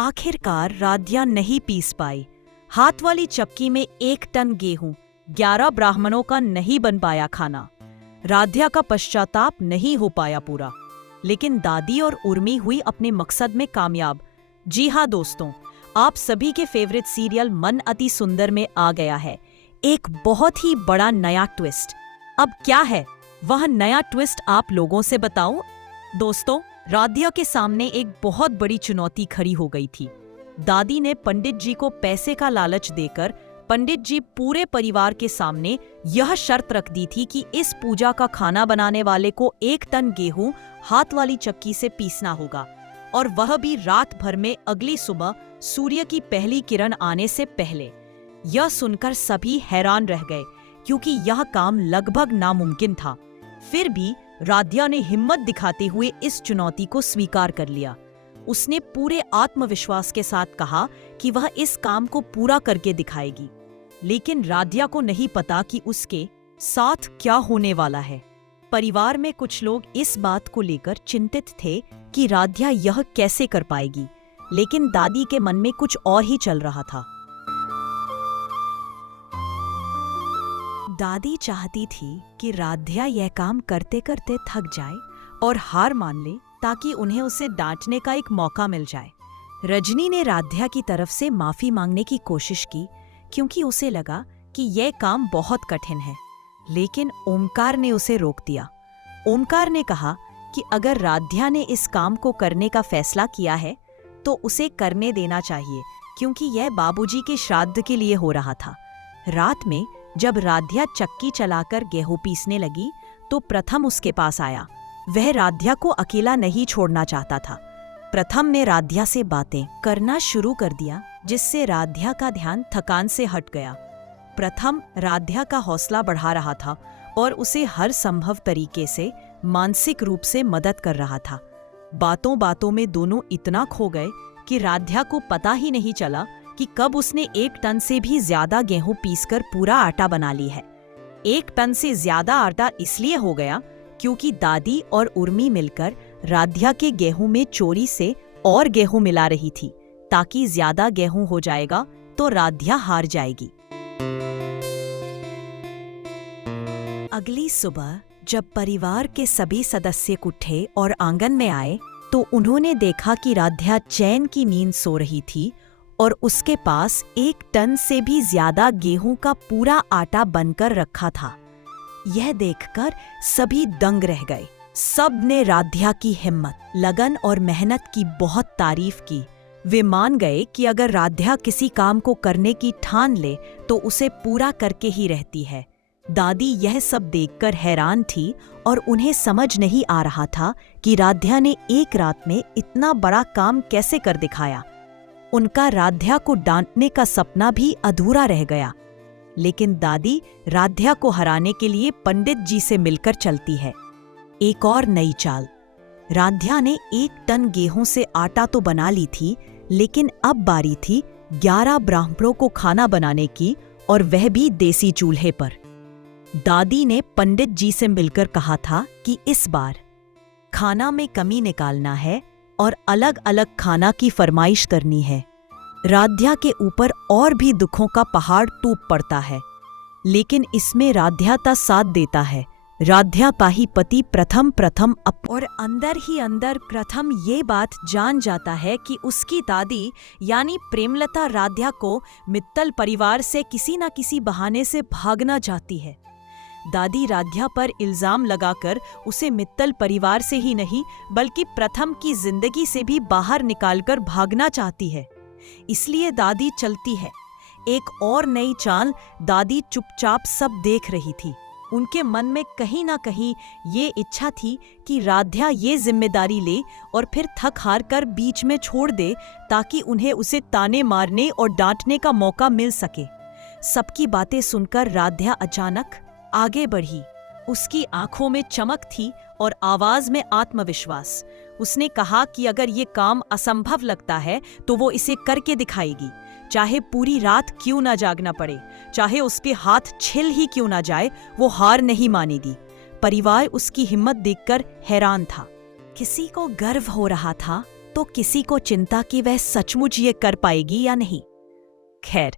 आखिरकार राध्या नहीं पीस पाई। हाथ वाली चक्की में 1 टन गेहूं 11 ब्राह्मणों का नहीं बन पाया खाना। राध्या का पश्चाताप नहीं हो पाया पूरा, लेकिन दादी और उर्मी हुई अपने मकसद में कामयाब। जी हाँ दोस्तों, आप सभी के फेवरेट सीरियल मन अति सुंदर में आ गया है एक बहुत ही बड़ा नया ट्विस्ट। अब क्या है वह नया ट्विस्ट, आप लोगों से बताऊं? दोस्तों, राध्या के सामने एक बहुत बड़ी चुनौती खड़ी हो गई थी। दादी ने पंडित जी को पैसे का लालच देकर पंडित जी पूरे परिवार के सामने यह शर्त रख दी थी कि इस पूजा का खाना बनाने वाले को 1 टन गेहूं हाथ वाली चक्की से पीसना होगा, और वह भी रात भर में अगली सुबह सूर्य की पहली किरण आने से पहले। यह सुनकर सभी हैरान रह गए, क्योंकि यह काम लगभग नामुमकिन था। फिर भी राध्या ने हिम्मत दिखाते हुए इस चुनौती को स्वीकार कर लिया। उसने पूरे आत्मविश्वास के साथ कहा कि वह इस काम को पूरा करके दिखाएगी। लेकिन राध्या को नहीं पता कि उसके साथ क्या होने वाला है। परिवार में कुछ लोग इस बात को लेकर चिंतित थे कि राध्या यह कैसे कर पाएगी, लेकिन दादी के मन में कुछ और ही चल रहा था। दादी चाहती थी कि राध्या यह काम करते करते थक जाए और हार मान ले, ताकि उन्हें उसे डांटने का एक मौका मिल जाए। रजनी ने राध्या की तरफ से माफी मांगने की कोशिश की, क्योंकि उसे लगा कि यह काम बहुत कठिन है, लेकिन ओमकार ने उसे रोक दिया। ओमकार ने कहा कि अगर राध्या ने इस काम को करने का फैसला किया है तो उसे करने देना चाहिए, क्योंकि यह बाबूजी के श्राद्ध के लिए हो रहा था। रात में जब राध्या चक्की चलाकर गेहूं पीसने लगी तो प्रथम उसके पास आया। वह राध्या को अकेला नहीं छोड़ना चाहता था। प्रथम ने राध्या से बातें करना शुरू कर दिया, जिससे राध्या का ध्यान थकान से हट गया। प्रथम राध्या का हौसला बढ़ा रहा था और उसे हर संभव तरीके से मानसिक रूप से मदद कर रहा था। बातों बातों में दोनों इतना खो गए कि राध्या को पता ही नहीं चला कि कब उसने 1 टन से भी ज्यादा गेहूं पीसकर पूरा आटा बना ली है। 1 टन से ज्यादा आटा इसलिए हो गया क्योंकि दादी और उर्मी मिलकर राध्या के गेहूं में चोरी से और गेहूं मिला रही थी, ताकि ज्यादा गेहूं हो जाएगा तो राध्या हार जाएगी। अगली सुबह जब परिवार के सभी सदस्य उठे और आंगन में आए तो उन्होंने देखा कि राध्या चैन की नींद सो रही थी और उसके पास 1 टन से भी ज्यादा गेहूं का पूरा आटा बनकर रखा था। यह देखकर सभी दंग रह गए। सब ने राध्या की हिम्मत, लगन और मेहनत की बहुत तारीफ की। वे मान गए कि अगर राध्या किसी काम को करने की ठान ले तो उसे पूरा करके ही रहती है। दादी यह सब देखकर हैरान थी और उन्हें समझ नहीं आ रहा था कि राध्या ने एक रात में इतना बड़ा काम कैसे कर दिखाया। उनका राध्या को डांटने का सपना भी अधूरा रह गया। लेकिन दादी राध्या को हराने के लिए पंडित जी से मिलकर चलती है। एक और नई चाल। राध्या ने 1 टन गेहूं से आटा तो बना ली थी, लेकिन अब बारी थी 11 ब्राह्मणों को खाना बनाने की, और वह भी देसी चूल्हे पर। दादी ने पंडित जी से मिलकर कहा था कि इस बार खाना में कमी निकालना है और अलग अलग खाना की फरमाइश करनी है। राध्या के ऊपर और भी दुखों का पहाड़ टूट पड़ता है, लेकिन इसमें राध्या का साथ देता है। राध्या का ही पति प्रथम और अंदर ही अंदर प्रथम ये बात जान जाता है कि उसकी दादी यानी प्रेमलता राध्या को मित्तल परिवार से किसी न किसी बहाने से भागना चाहती है। दादी राध्या पर इल्जाम लगाकर उसे मित्तल परिवार से ही नहीं बल्कि प्रथम की जिंदगी से भी बाहर निकालकर भागना चाहती है। इसलिए दादी चलती है। एक और नई चाल। दादी चुपचाप सब देख रही थी। उनके मन में कहीं ना कहीं ये इच्छा थी कि राध्या ये जिम्मेदारी ले और फिर थक हार कर बीच में छोड़ दे, ताकि उन्हें उसे ताने मारने और डांटने का मौका मिल सके। सबकी बातें सुनकर राध्या अचानक आगे बढ़ी। उसकी आंखों में चमक थी और आवाज में आत्मविश्वास। उसने कहा कि अगर ये काम असंभव लगता है तो वो इसे करके दिखाएगी, चाहे पूरी रात क्यों ना जागना पड़े, चाहे उसके हाथ छिल ही क्यों ना जाए, वो हार नहीं मानेगी। परिवार उसकी हिम्मत देखकर हैरान था। किसी को गर्व हो रहा था तो किसी को चिंता कि वह सचमुच ये कर पाएगी या नहीं। खैर,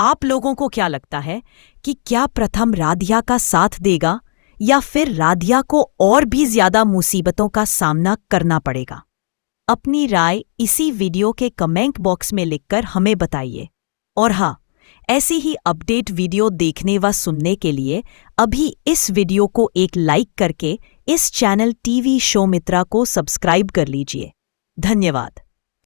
आप लोगों को क्या लगता है कि क्या प्रथम राधिया का साथ देगा या फिर राधिया को और भी ज्यादा मुसीबतों का सामना करना पड़ेगा? अपनी राय इसी वीडियो के कमेंट बॉक्स में लिखकर हमें बताइए। और हाँ, ऐसी ही अपडेट वीडियो देखने व सुनने के लिए अभी इस वीडियो को एक लाइक करके इस चैनल टीवी शो मित्रा को सब्सक्राइब कर लीजिए। धन्यवाद।